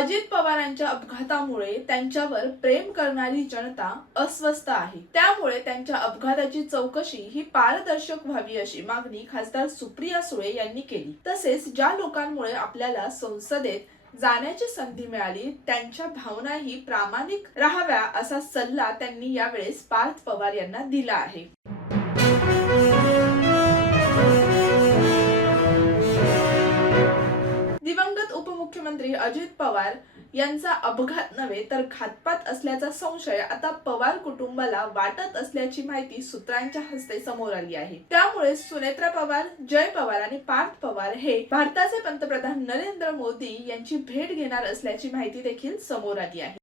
अजित पवारांच्या अपघातामुळे त्यांच्यावर प्रेम करणारी जनता अस्वस्थ आहे। त्यामुळे त्यांच्या अपघाताची चौकशी ही पारदर्शक व्हावी अशी मागणी खासदार सुप्रिया सुळे यांनी केली। तसेच ज्या लोकांमुळे आपल्याला संसदेत जाण्याची संधी मिळाली त्यांच्या भावनाही प्रामाणिक राहाव्या असा सल्ला त्यांनी यावेळेस पार्थ पवार यांना दिला आहे। दिवंगत उपमुख्यमंत्री अजित पवार यांचा अपघात नव्हे तर घातपात असल्याचा संशय आता पवार कुटुंबाला वाटत असल्याची माहिती सूत्रांच्या हस्ते समोर आली आहे। त्यामुळे सुनेत्रा पवार, जय पवार आणि पार्थ पवार हे भारताचे पंतप्रधान नरेंद्र मोदी यांची भेट घेणार असल्याची माहिती देखील समोर आली आहे।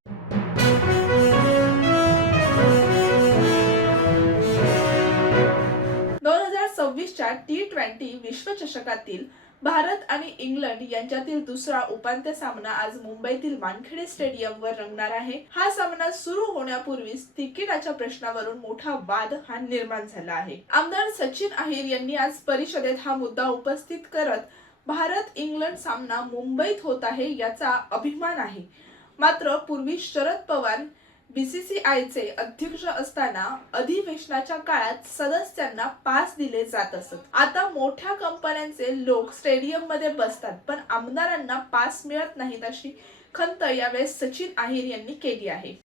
2026च्या T20 विश्वचषकातील भारत आणि इंग्लंड यांच्यातील दुसरा उपांत्य सामना आज मुंबईतील वानखेडे स्टेडियमवर रंगणार आहे। हा सामना सुरू होण्यापूर्वीच तिकिटाच्या प्रश्नावरून मोठा वाद हा निर्माण झाला आहे। आमदार सचिन अहिर यांनी आज परिषदेत हा मुद्दा उपस्थित करत भारत इंग्लंड सामना मुंबईत होत आहे याचा अभिमान आहे। मात्र पूर्वी शरद पवार बीसीसीआयचे अध्यक्ष असताना अधिवेशनाच्या काळात सदस्यांना पास दिले जात असत। आता मोठ्या कंपन्यांचे लोक स्टेडियम मध्ये बसतात पण आमदारांना पास मिळत नाहीत अशी खंत यावेळेस सचिन अहिर यांनी केली आहे।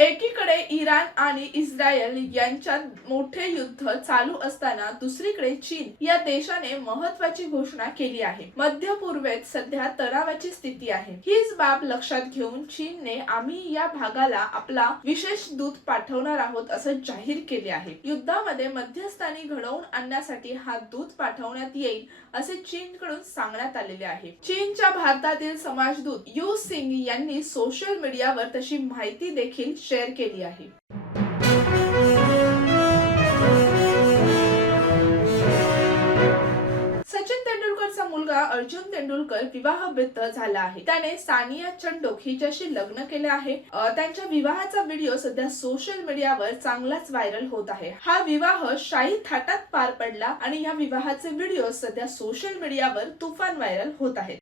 एकीकडे इराण आणि इस्रायल यांच्यात मोठे युद्ध चालू असताना दुसरीकडे चीन या देशाने महत्त्वाची घोषणा केली आहे। मध्य पूर्वेत सध्या तणावाची स्थिती आहे। हीच बाब लक्षात घेऊन चीनने आम्ही या भागाला आपला विशेष दूत पाठवणार आहोत असं जाहीर केले आहे। युद्धामध्ये मध्यस्थानी घडवून आणण्यासाठी हा दूत पाठवण्यात येईल असे चीनकडून सांगण्यात आलेले आहे। चीनच्या भारतातील समाजदूत यू सिंग यांनी सोशल मीडियावर तशी माहिती देखील शेअर केली आहे। सचिन तेंडुलकरचा मुलगा अर्जुन तेंडुलकर विवाहबद्ध झाला आहे। त्याने सानिया चंडोक हिच्याशी लग्न केले आहे। त्यांच्या विवाहाचा व्हिडिओ सध्या सोशल मीडियावर चांगलाच व्हायरल होत आहे। हा विवाह शाही थाटात पार पडला आणि या विवाहाचे व्हिडिओ सध्या सोशल मीडियावर तुफान व्हायरल होत आहेत।